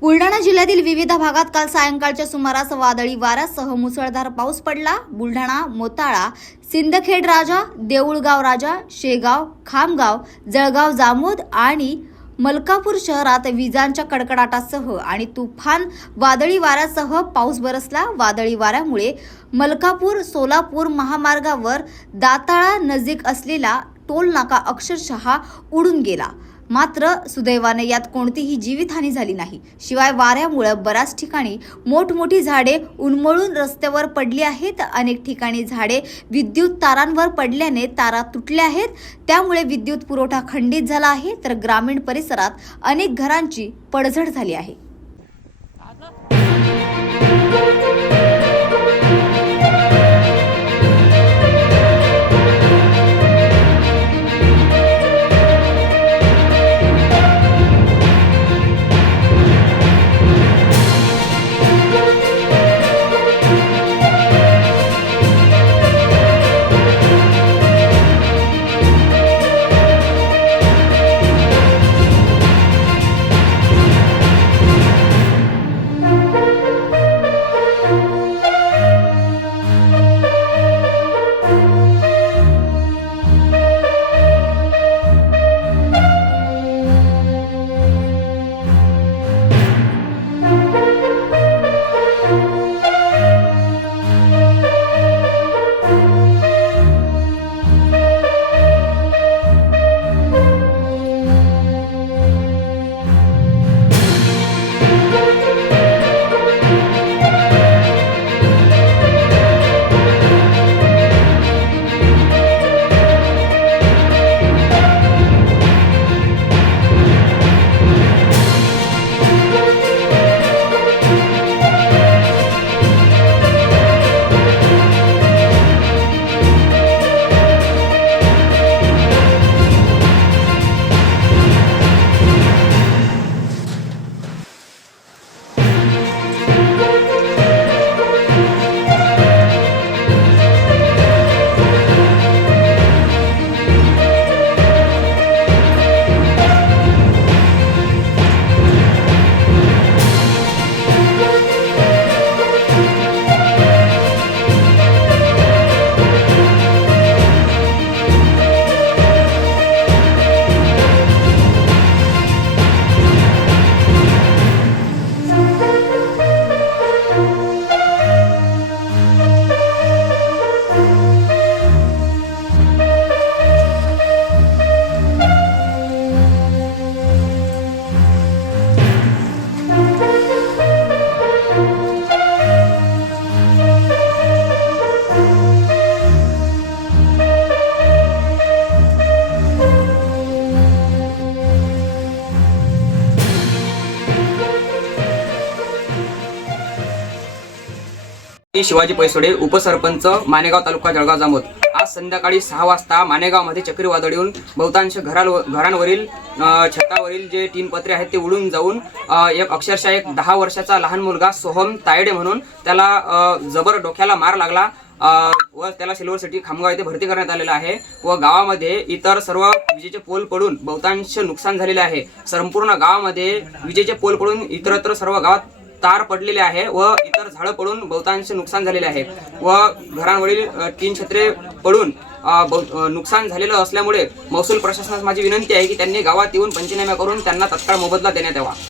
बुलढाणा जिल्ह्यातील विविध भागात काल सायंकाळच्या सुमारास वादळी वाऱ्यासह मुसळधार पाऊस पडला. बुलढाणा मोताळा सिंदखेड राजा देऊळगाव राजा शेगाव खामगाव जळगाव जामोद आणि मलकापूर शहरात विजांच्या कडकडाटासह आणि तुफान वादळी वाऱ्यासह पाऊस बरसला. वादळी वाऱ्यामुळे मलकापूर सोलापूर महामार्गावर दाताळा नजीक असलेला टोल नाका अक्षरशः उडून गेला. मात्र सुदैवाने यात कोणतीही जीवितहानी झाली नाही. शिवाय वाऱ्यामुळे बऱ्याच ठिकाणी मोठमोठी झाडे उन्मळून रस्त्यावर पडली आहेत. अनेक ठिकाणी झाडे विद्युत तारांवर पडल्याने तारा तुटल्या आहेत. त्यामुळे विद्युत पुरवठा खंडित झाला आहे. तर ग्रामीण परिसरात अनेक घरांची पडझड झाली आहे. शिवाजी पैसोडे उपसरपंच मानेगाव तालुका जळगाव जामोद. आज संध्याकाळी सहा वाजता मानेगावमध्ये चक्रीवादळ येऊन बहुतांश घराल घरांवरील छतावरील जे तीन पत्रे आहेत ते उडून जाऊन एक अक्षरशः एक दहा वर्षाचा लहान मुलगा सोहम तायडे म्हणून त्याला जबर डोक्याला मार लागला. व त्याला सिल्वर सिटी खामगाव येथे भरती करण्यात आलेला आहे व गावामध्ये इतर सर्व विजेचे पोल पडून बहुतांश नुकसान झालेले आहे. संपूर्ण गावामध्ये विजेचे पोल पडून इतरत्र सर्व गावात तार पडलेले आहे व इतर झाडं पडून बहुतांश नुकसान झालेले आहे. व घरांवरील तीन छत्रे पडून बहु- नुकसान झालेलं असल्यामुळे महसूल प्रशासनास माझी विनंती आहे की त्यांनी गावात येऊन पंचनामे करून त्यांना तत्काळ मोबदला देण्यात यावा.